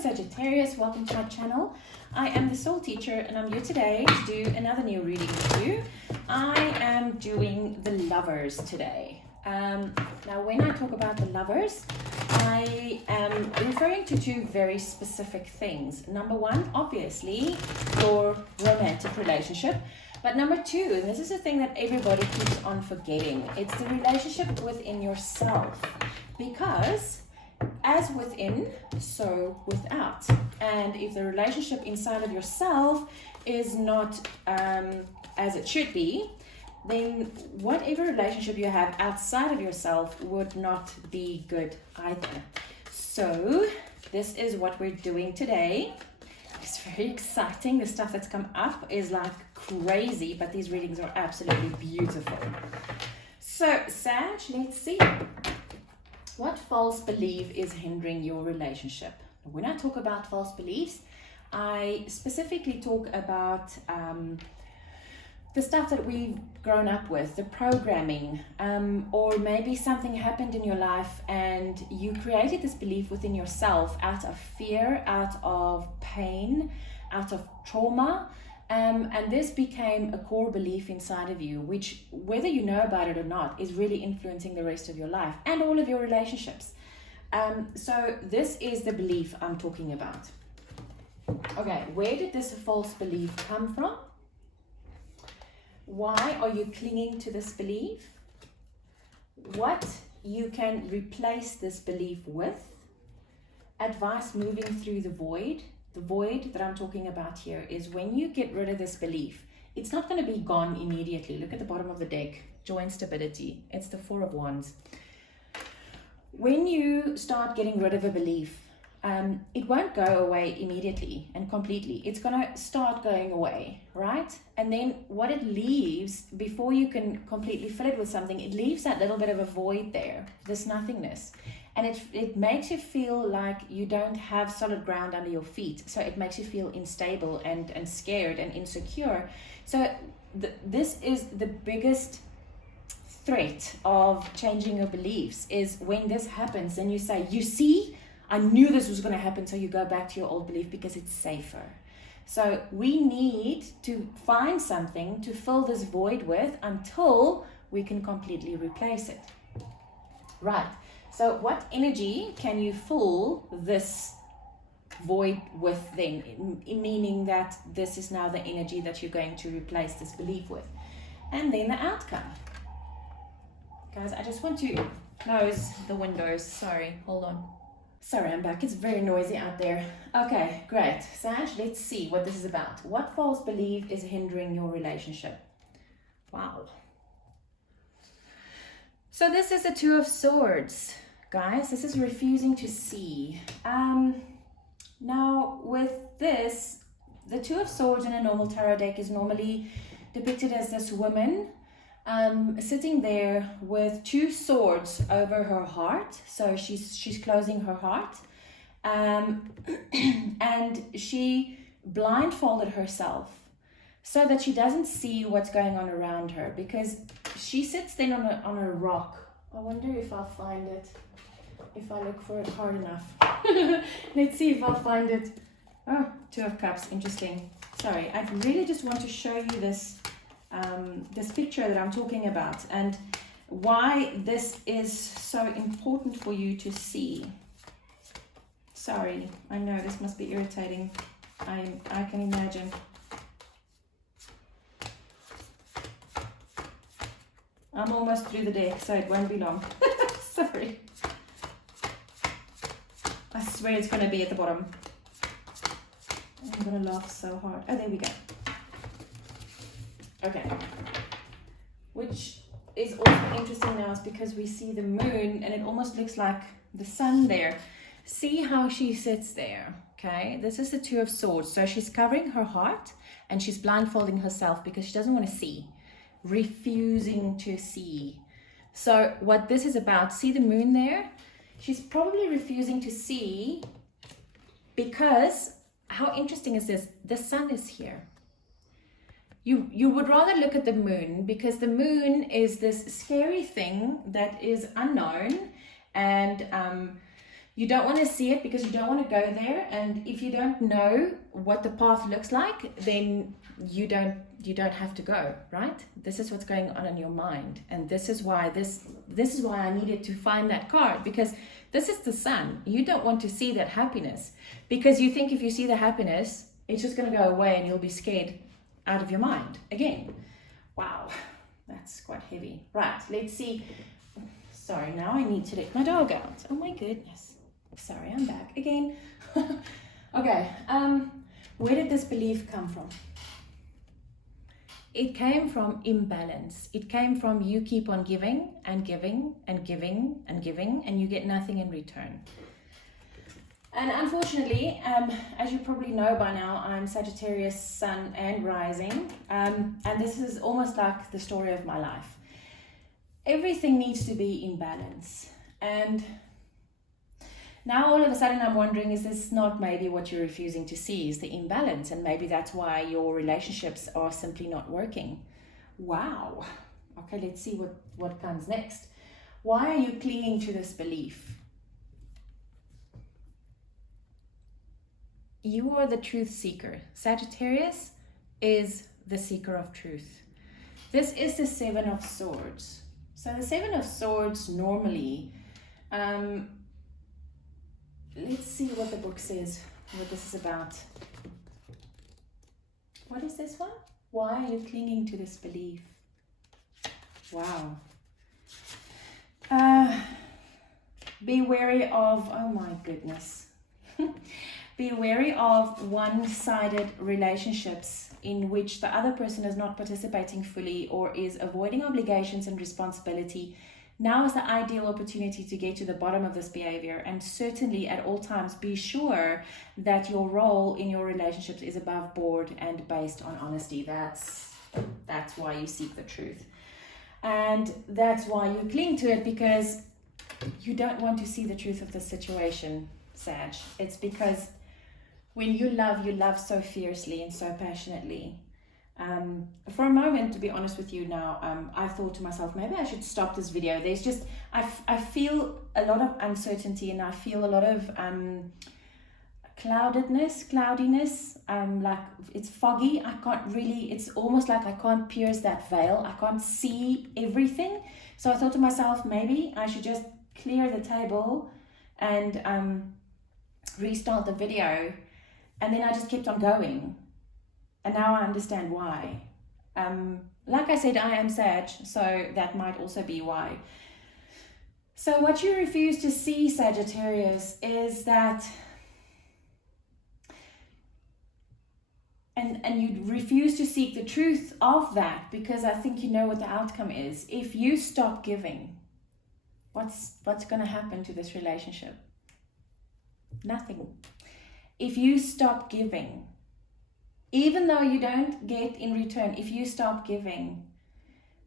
Sagittarius, welcome to my channel. I am the soul teacher and I'm here today to do another new reading with you. I am doing the lovers today. Now when I talk about the lovers, I am referring to two very specific things. Number one, obviously, your romantic relationship. But number two, and this is a thing that everybody keeps on forgetting, it's the relationship within yourself. Because as within, so without. And if the relationship inside of yourself is not as it should be, then whatever relationship you have outside of yourself would not be good either. So this is what we're doing today. It's very exciting. The stuff that's come up is like crazy, but these readings are absolutely beautiful. So Sag, let's see. What false belief is hindering your relationship? When I talk about false beliefs, I specifically talk about the stuff that we've grown up with, the programming, or maybe something happened in your life and you created this belief within yourself out of fear, out of pain, out of trauma. And this became a core belief inside of you, which, whether you know about it or not, is really influencing the rest of your life and all of your relationships. So this is the belief I'm talking about. Okay, where did this false belief come from? Why are you clinging to this belief? What you can replace this belief with? Advice moving through the void. The void that I'm talking about here is when you get rid of this belief, it's not going to be gone immediately. Look at the bottom of the deck, joy and stability. It's the Four of Wands. When you start getting rid of a belief, it won't go away immediately and completely. It's going to start going away, right? And then what it leaves, before you can completely fill it with something, it leaves that little bit of a void there, this nothingness. And it makes you feel like you don't have solid ground under your feet. So it makes you feel unstable and scared and insecure. So this is the biggest threat of changing your beliefs, is when this happens and you say, you see, I knew this was going to happen. So you go back to your old belief because it's safer. So we need to find something to fill this void with until we can completely replace it. Right. So what energy can you fill this void with then? Meaning that this is now the energy that you're going to replace this belief with. And then the outcome. Guys, I just want to close the windows. Sorry, hold on. Sorry, I'm back. It's very noisy out there. Okay, great. Sag, let's see what this is about. What false belief is hindering your relationship? Wow. So this is the Two of Swords. Guys, this is refusing to see. Now with this, the Two of Swords in a normal tarot deck is normally depicted as this woman sitting there with two swords over her heart. So she's closing her heart, and she blindfolded herself so that she doesn't see what's going on around her, because she sits then on a rock. I wonder if I'll find it. If I look for it hard enough. Let's see if I'll find it. Oh, Two of Cups, interesting. Sorry, I really just want to show you this this picture that I'm talking about and why this is so important for you to see. Sorry, I know this must be irritating. I can imagine. I'm almost through the deck, so it won't be long. Sorry. I swear it's going to be at the bottom. I'm going to laugh so hard. Oh, there we go. Okay. Which is also interesting now is because we see the moon and it almost looks like the sun there. See how she sits there, okay? This is the Two of Swords. So she's covering her heart and she's blindfolding herself because she doesn't want to see. Refusing to see. So what this is about, see the moon there? She's probably refusing to see because, how interesting is this? The sun is here. You would rather look at the moon because the moon is this scary thing that is unknown and You don't want to see it because you don't want to go there. And if you don't know what the path looks like, then you don't have to go, right? This is what's going on in your mind. And this is why this is why I needed to find that card, because this is the sun. You don't want to see that happiness, because you think if you see the happiness, it's just going to go away and you'll be scared out of your mind again. Wow, that's quite heavy. Right, let's see. Sorry, now I need to let my dog out. Oh my goodness. Sorry, I'm back again. Okay, where did this belief come from? It came from imbalance. It came from you keep on giving and giving and giving and giving, and you get nothing in return. And unfortunately, as you probably know by now, I'm Sagittarius Sun and Rising, and this is almost like the story of my life. Everything needs to be in balance. And now all of a sudden I'm wondering, is this not maybe what you're refusing to see, is the imbalance? And maybe that's why your relationships are simply not working. Wow. Okay, let's see what comes next. Why are you clinging to this belief? You are the truth seeker. Sagittarius is the seeker of truth. This is the Seven of Swords. So the Seven of Swords normally, let's see what the book says, what this is about. What is this one? Why are you clinging to this belief? Wow. Be wary of, oh my goodness. Be wary of one-sided relationships in which the other person is not participating fully or is avoiding obligations and responsibility. Now is the ideal opportunity to get to the bottom of this behavior, and certainly at all times be sure that your role in your relationships is above board and based on honesty. That's why you seek the truth. And that's why you cling to it, because you don't want to see the truth of the situation, Sag. It's because when you love so fiercely and so passionately. For a moment, to be honest with you now, I thought to myself, maybe I should stop this video. There's just, I feel a lot of uncertainty, and I feel a lot of cloudiness, like it's foggy. I can't really, it's almost like I can't pierce that veil. I can't see everything. So I thought to myself, maybe I should just clear the table and restart the video. And then I just kept on going. And now I understand why. Like I said, I am Sag, so that might also be why. So what you refuse to see, Sagittarius, is that, and you refuse to seek the truth of that, because I think you know what the outcome is. If you stop giving, what's going to happen to this relationship? Nothing. If you stop giving, even though you don't get in return, if you stop giving,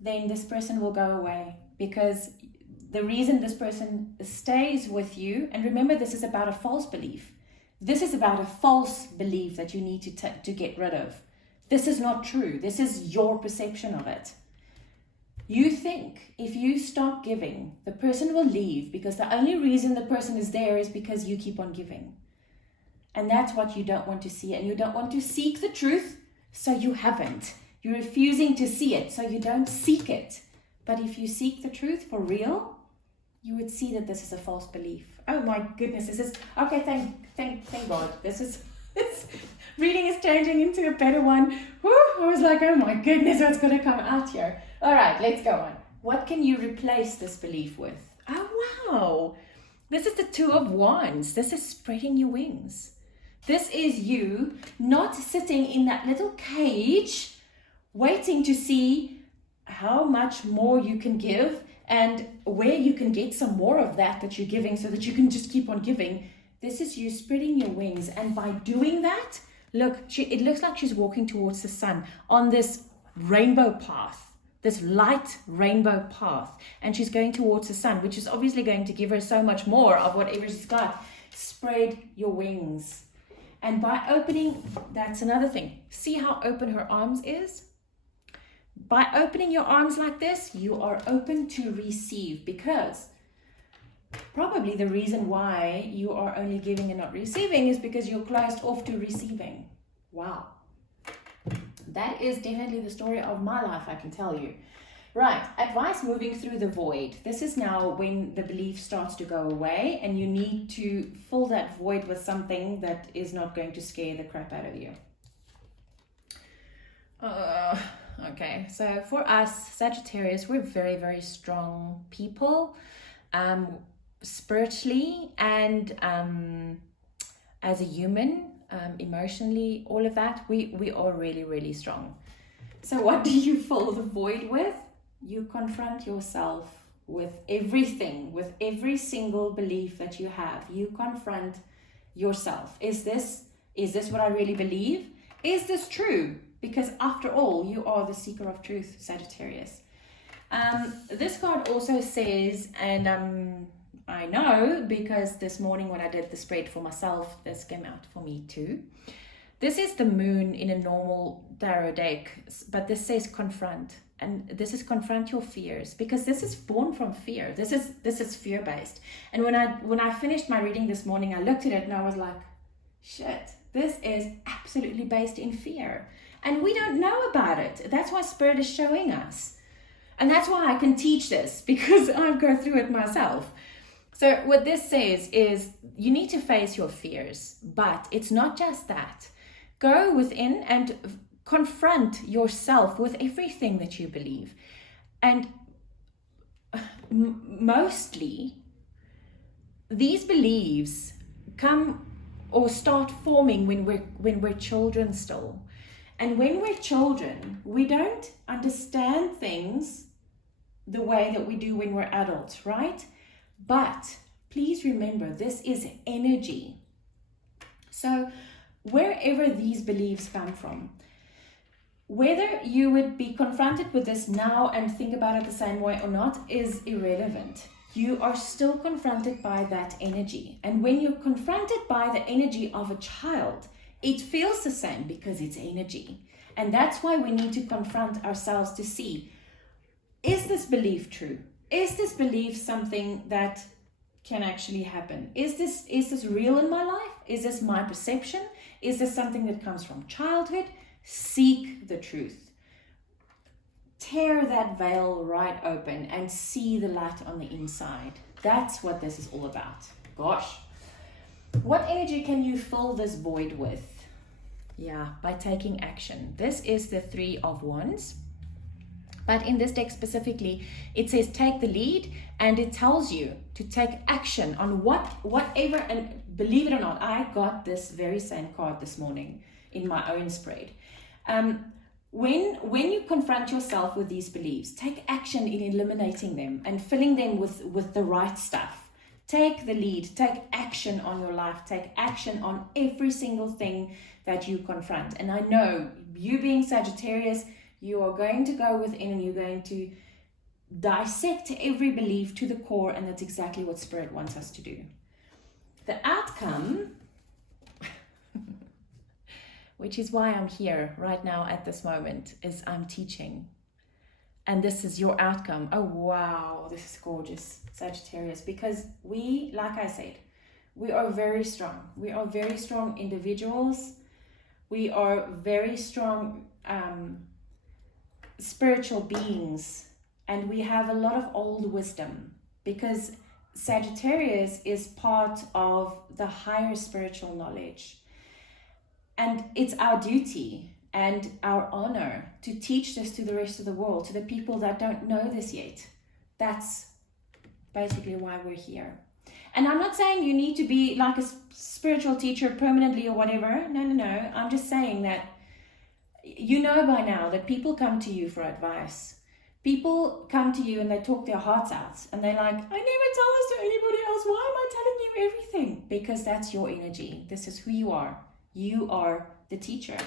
then this person will go away, because the reason this person stays with you, and remember, this is about a false belief. This is about a false belief that you need to get rid of. This is not true. This is your perception of it. You think if you stop giving, the person will leave, because the only reason the person is there is because you keep on giving. And that's what you don't want to see. And you don't want to seek the truth, so you haven't. You're refusing to see it, so you don't seek it. But if you seek the truth for real, you would see that this is a false belief. Oh my goodness, this is, okay, thank God. This reading is changing into a better one. Whew, I was like, oh my goodness, what's going to come out here? All right, let's go on. What can you replace this belief with? Oh, wow. This is the Two of Wands. This is spreading your wings. This is you not sitting in that little cage waiting to see how much more you can give and where you can get some more of that you're giving, so that you can just keep on giving. This is you spreading your wings. And by doing that, look, it looks like she's walking towards the sun on this rainbow path, this light rainbow path. And she's going towards the sun, which is obviously going to give her so much more of whatever she's got. Spread your wings. And by opening, that's another thing. See how open her arms is? By opening your arms like this, you are open to receive, because probably the reason why you are only giving and not receiving is because you're closed off to receiving. Wow. That is definitely the story of my life, I can tell you. Right, advice moving through the void. This is now when the belief starts to go away and you need to fill that void with something that is not going to scare the crap out of you. Okay, so for us, Sagittarius, we're very, very strong people, spiritually and as a human, emotionally, all of that, we are really, really strong. So what do you fill the void with? You confront yourself with everything, with every single belief that you have. You confront yourself. Is this what I really believe? Is this true? Because after all, you are the seeker of truth, Sagittarius. This card also says, and I know because this morning when I did the spread for myself, this came out for me too. This is the moon in a normal tarot deck, but this says confront. And this is confront your fears, because this is born from fear. This is fear-based. And when I finished my reading this morning, I looked at it and I was like, shit, this is absolutely based in fear. And we don't know about it. That's why Spirit is showing us. And that's why I can teach this, because I've gone through it myself. So what this says is you need to face your fears, but it's not just that. Go within and confront yourself with everything that you believe. And mostly, these beliefs come or start forming when we're children still. And when we're children, we don't understand things the way that we do when we're adults, right? But please remember, this is energy. So wherever these beliefs come from, whether you would be confronted with this now and think about it the same way or not is irrelevant. You are still confronted by that energy. And when you're confronted by the energy of a child, it feels the same because it's energy. And that's why we need to confront ourselves to see, is this belief true? Is this belief something that can actually happen? Is this real in my life? Is this my perception? Is this something that comes from childhood? Seek the truth. Tear that veil right open and see the light on the inside. That's what this is all about. Gosh. What energy can you fill this void with? Yeah, by taking action. This is the Three of Wands. But in this deck specifically, it says take the lead, and it tells you to take action on whatever, and believe it or not, I got this very same card this morning in my own spread. When you confront yourself with these beliefs, take action in eliminating them and filling them with the right stuff. Take the lead, take action on your life, take action on every single thing that you confront. And I know, you being Sagittarius, you are going to go within and you're going to dissect every belief to the core, and that's exactly what Spirit wants us to do. The outcome, which is why I'm here right now at this moment, is I'm teaching. And this is your outcome. Oh, wow, this is gorgeous, Sagittarius. Because we, like I said, we are very strong. We are very strong individuals. We are very strong spiritual beings. And we have a lot of old wisdom. Because Sagittarius is part of the higher spiritual knowledge. And it's our duty and our honor to teach this to the rest of the world, to the people that don't know this yet. That's basically why we're here. And I'm not saying you need to be like a spiritual teacher permanently or whatever. No. I'm just saying that you know by now that people come to you for advice. People come to you and they talk their hearts out. And they're like, I never tell this to anybody else. Why am I telling you everything? Because that's your energy. This is who you are. You are the teacher.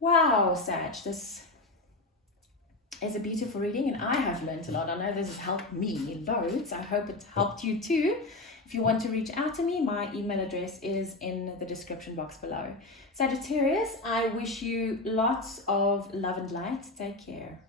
Wow, Sag, this is a beautiful reading and I have learned a lot. I know this has helped me loads. I hope it helped you too. If you want to reach out to me, my email address is in the description box below. Sagittarius, I wish you lots of love and light. Take care.